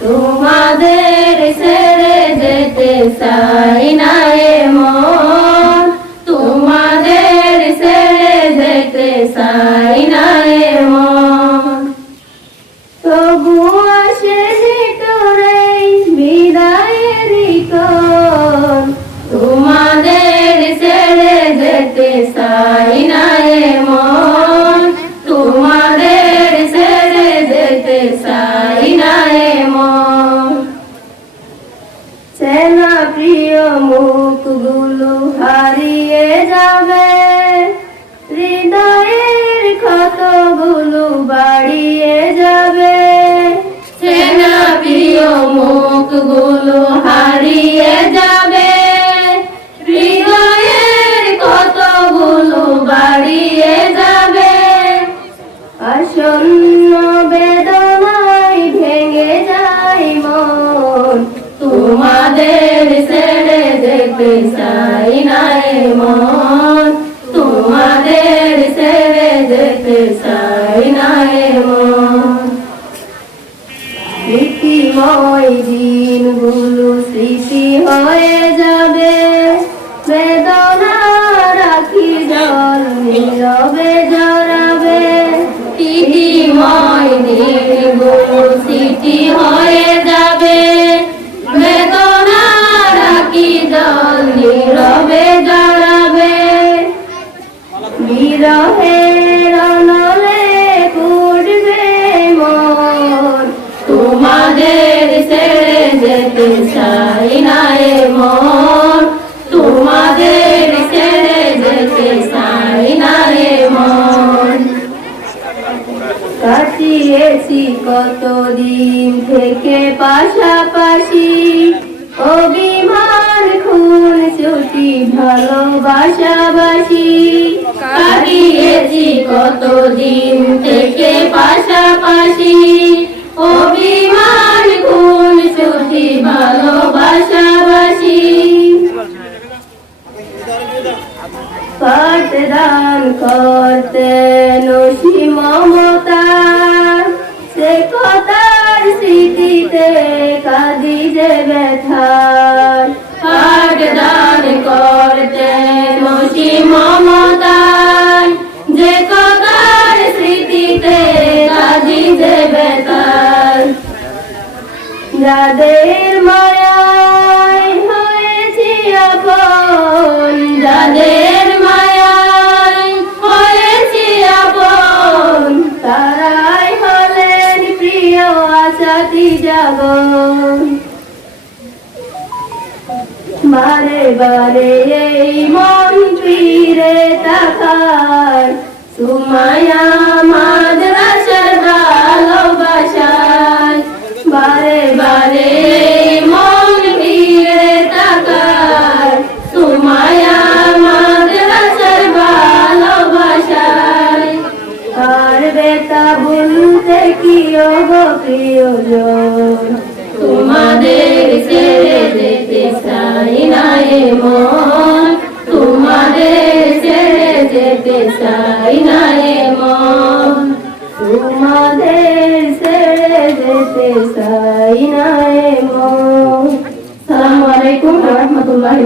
তোমাদের সেরে যেতে চাই মুখগুলো হারিয়ে যাবে। হৃদয়ের ক্ষতগুলো বাড়িয়ে যাবে। সেনা প্রিয় মুখগুলো হারিয়ে যাবে। হৃদয়ের ক্ষতগুলো বাড়িয়ে যাবে। আসন্ন বেদনায় ভেঙে যাই মন। তোমাদের চাই না এ মন। তোমাদের স্মৃতি হয়ে যাবে বেদনা রাখি জল নীরবে। বিরহের অনলে মন। তোমাদের ছেড়ে যেতে চাই না মন। তোমাদের ছেড়ে যেতে চাই না এ মন। কাটিয়েছি কতদিন থেকে পাশাপাশি। অভিমান, খুন ছুটি ভালোবাসাবাসি। কতদিন থেকে পাশাপাশি অভিমান খুন ছুটি ভালোবাসাবাসি। পাঠদান করতে নসি মমতা, সে কথার স্মৃতিতে কাঁদি যে ব্যথার যাদের মায়ায় হয়েছি আপন, যাদের মায়ায় হয়েছি আপন, তারাই হলেন প্রিয় আশাতি জাগন বারে বারে এই মন ফিরে তাকার সুমায়া মন তোমাদের ছেড়ে যেতে চাই না এ মন তোমাদের ছেড়ে যেতে চাই না এ মন সালামু আলাইকুম রহমতুল্লাহি